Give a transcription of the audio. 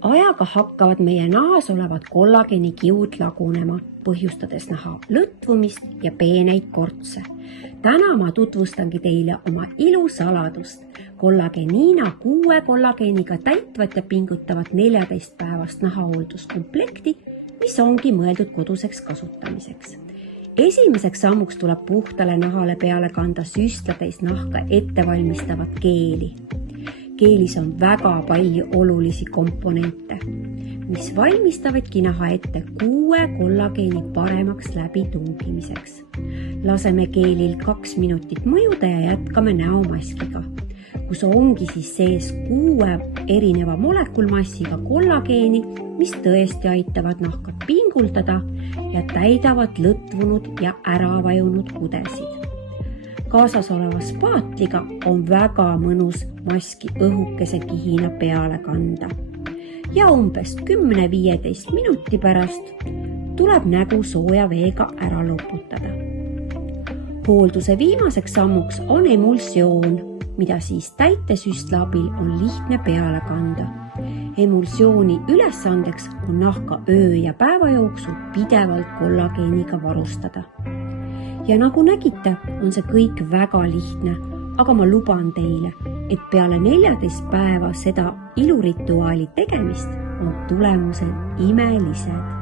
Ajaga hakkavad meie nahas olevad kollageenikihud lagunema, põhjustades naha lõtvumist ja peeneid kortse. Täna ma tutvustangi teile oma ilusaladust, kollageniina 6 kollageeniga täitvat ja pingutavat 14-päevast nahahoolduskomplekti, mis ongi mõeldud koduseks kasutamiseks. Esimeseks sammuks tuleb puhtale nahale peale kanda süstlatäis nahka ettevalmistavat keeli. Keelis on väga palju olulisi komponente, mis valmistavadki naha ette 6 kollageeni paremaks läbitungimiseks. Laseme keelil 2 minutit mõjuda ja jätkame näomaskiga, kus ongi siis sees 6 erineva molekulmassiga kollageeni, mis tõesti aitavad nahka pinguldada ja täidavad lõtvunud ja ära vajunud kudesid. Kaasas oleva spaatliga on väga mõnus maski õhukese kihina peale kanda. Ja umbes 10-15 minuti pärast tuleb nägu sooja veega ära loputada. Hoolduse viimaseks sammuks on emulsioon, mida siis täitesüstla abil on lihtne peale kanda. Emulsiooni ülesandeks on nahka öö ja päeva jooksul pidevalt kollageeniga varustada. Ja nagu nägite, on see kõik väga lihtne, aga ma luban teile, et peale 14 päeva seda ilurituaali tegemist on tulemused imelised.